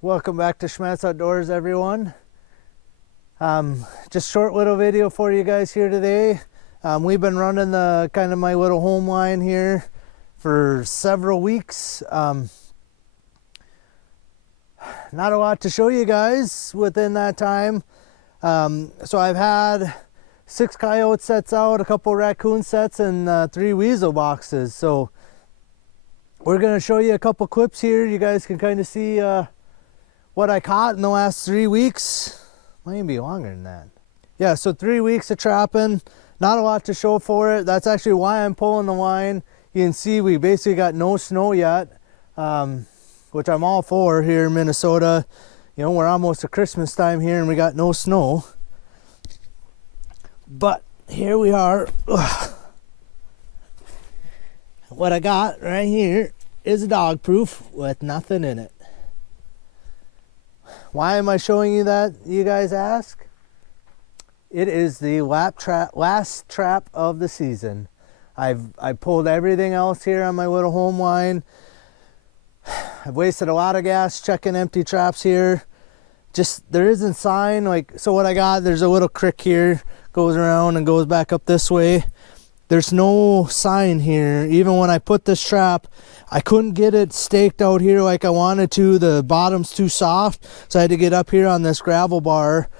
Welcome back to Schmattz Outdoors, everyone. Just short little video for you guys here today. We've been running the kind of my little home line here for several weeks. Not a lot to show you guys within that time. So I've had 6 Coyote sets out, a couple Raccoon sets, and 3 Weasel boxes. So we're going to show you a couple clips here. You guys can kind of see what I caught in the last 3 weeks. Might even be longer than that. Yeah, so 3 weeks of trapping. Not a lot to show for it. That's actually why I'm pulling the line. You can see we basically got no snow yet, which I'm all for here in Minnesota. You know, we're almost to Christmas time here and we got no snow. But here we are. What I got right here is a dog proof with nothing in it. Why am I showing you that, you guys ask? It is the last trap of the season. I pulled everything else here on my little home line. I've wasted a lot of gas checking empty traps here. Just, there isn't sign, like, so what I got, there's a little creek here, goes around and goes back up this way. There's no sign here. Even when I put this trap, I couldn't get it staked out here like I wanted to. The bottom's too soft, so I had to get up here on this gravel bar.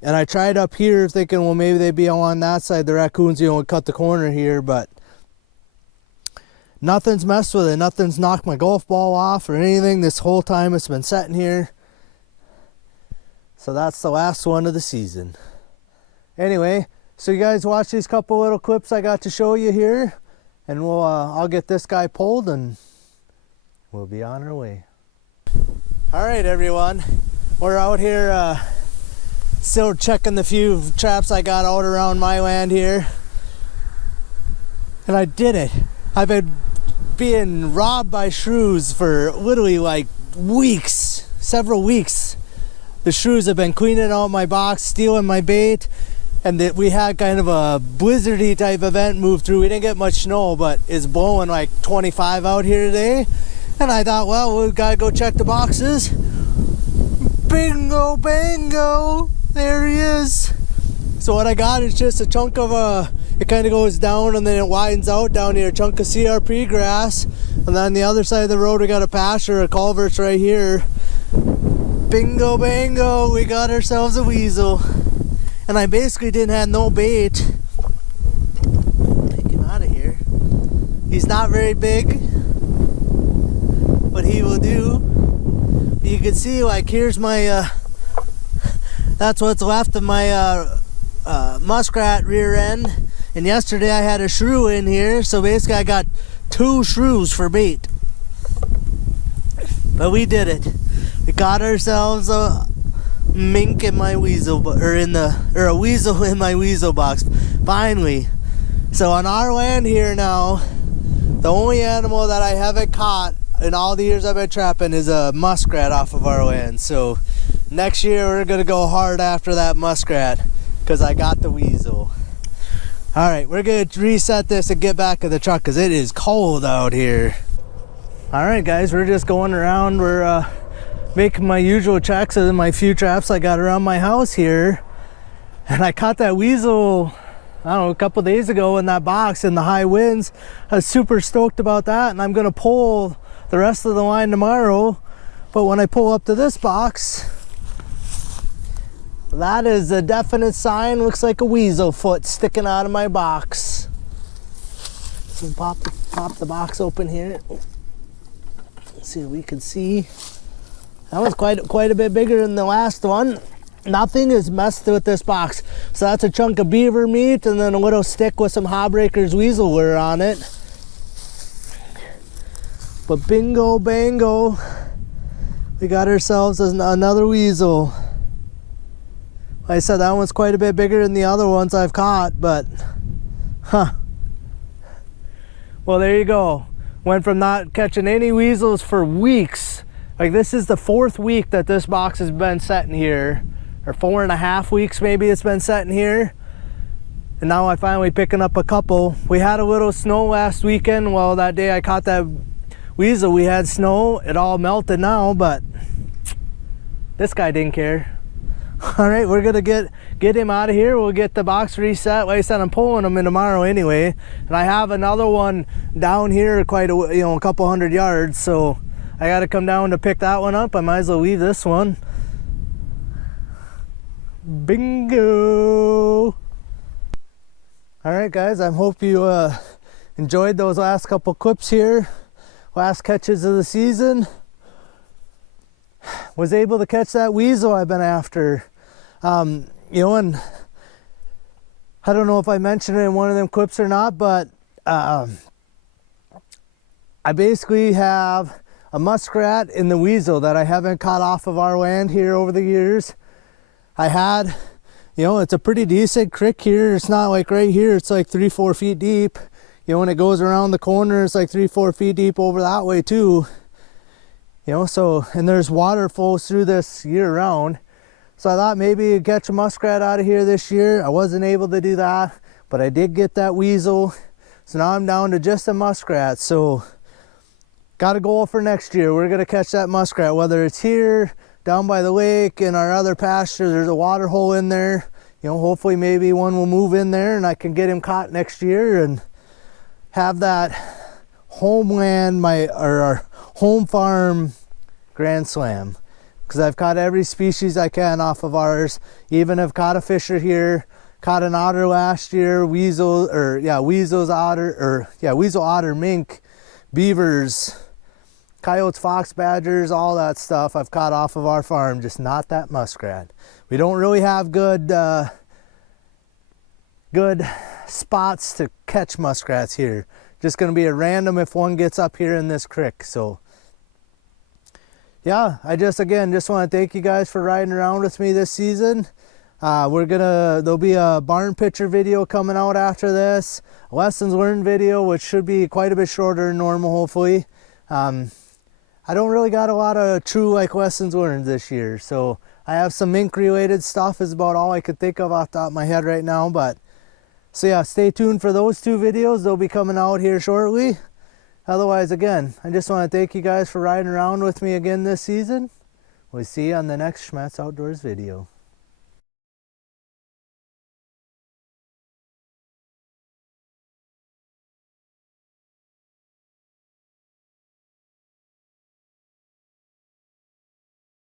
And I tried up here thinking, well, maybe they'd be on that side. The raccoons, you know, would cut the corner here, but nothing's messed with it. Nothing's knocked my golf ball off or anything. This whole time it's been sitting here. So that's the last one of the season. Anyway, so you guys watch these couple little clips I got to show you here, and we'll I'll get this guy pulled and we'll be on our way. All right, everyone, we're out here still checking the few traps I got out around my land here, and I did it. I've been being robbed by shrews for literally like weeks, several weeks. The shrews have been cleaning out my box, stealing my bait. And that we had kind of a blizzardy type event move through. We didn't get much snow, but it's blowing like 25 out here today. And I thought, well, we've got to go check the boxes. Bingo, bango, there he is. So what I got is just a chunk of it kind of goes down and then it widens out down here, a chunk of CRP grass. And then on the other side of the road, we got a pasture, a culvert's right here. Bingo, bango, we got ourselves a weasel. And I basically didn't have no bait. Take him out of here. He's not very big, but he will do. You can see, like, here's my, that's what's left of my muskrat rear end. And yesterday I had a shrew in here, so basically I got 2 shrews for bait. But we did it. We got ourselves a mink in my weasel, or a weasel in my weasel box, finally. So on our land here now, the only animal that I haven't caught in all the years I've been trapping is a muskrat off of our land. So next year we're gonna go hard after that muskrat because I got the weasel. All right, we're gonna reset this and get back to the truck because it is cold out here. All right, guys, we're just going around. We're making my usual checks of my few traps I got around my house here. And I caught that weasel, I don't know, a couple days ago in that box in the high winds. I was super stoked about that, and I'm gonna pull the rest of the line tomorrow. But when I pull up to this box, that is a definite sign. Looks like a weasel foot sticking out of my box. So pop the box open here. Let's see if we can see. That was quite a bit bigger than the last one. Nothing is messed with this box. So that's a chunk of beaver meat and then a little stick with some Hawbreaker's weasel lure on it. But bingo bango, we got ourselves another weasel. Like I said, that one's quite a bit bigger than the other ones I've caught, but well, there you go. Went from not catching any weasels for weeks, Like, this is the 4th week that this box has been sitting here, or 4.5 weeks maybe it's been sitting here. And now I'm finally picking up a couple. We had a little snow last weekend. Well, that day I caught that weasel, we had snow. It all melted now, but this guy didn't care. All right, we're gonna get him out of here. We'll get the box reset. Like I said, I'm pulling them in tomorrow anyway, and I have another one down here quite a, a couple hundred yards, so I got to come down to pick that one up. I might as well leave this one. Bingo. All right, guys, I hope you enjoyed those last couple clips here, last catches of the season. Was able to catch that weasel I've been after. And I don't know if I mentioned it in one of them clips or not, but I basically have a muskrat and the weasel that I haven't caught off of our land here over the years. I had, it's a pretty decent creek here. It's not like right here, it's like 3-4 feet deep. When it goes around the corner, it's like 3-4 feet deep over that way too. So, and there's water flows through this year round. So I thought maybe I'd catch a muskrat out of here this year. I wasn't able to do that, but I did get that weasel. So now I'm down to just a muskrat. So got a goal for next year. We're gonna catch that muskrat, whether it's here, down by the lake, in our other pasture. There's a water hole in there. Hopefully maybe one will move in there and I can get him caught next year and have that homeland, our home farm grand slam. Because I've caught every species I can off of ours. Even have caught a fisher here, caught an otter last year, weasel, otter, mink, beavers, coyotes, fox badgers, all that stuff I've caught off of our farm, just not that muskrat. We don't really have good spots to catch muskrats here. Just gonna be a random if one gets up here in this creek. So yeah, I just want to thank you guys for riding around with me this season. There'll be a barn picture video coming out after this, a lessons learned video, which should be quite a bit shorter than normal, hopefully. I don't really got a lot of true lessons learned this year, so I have some mink related stuff is about all I could think of off the top of my head right now. But so yeah, stay tuned for those 2 videos. They'll be coming out here shortly. Otherwise, again, I just want to thank you guys for riding around with me again this season. We'll see you on the next Schmattz Outdoors video.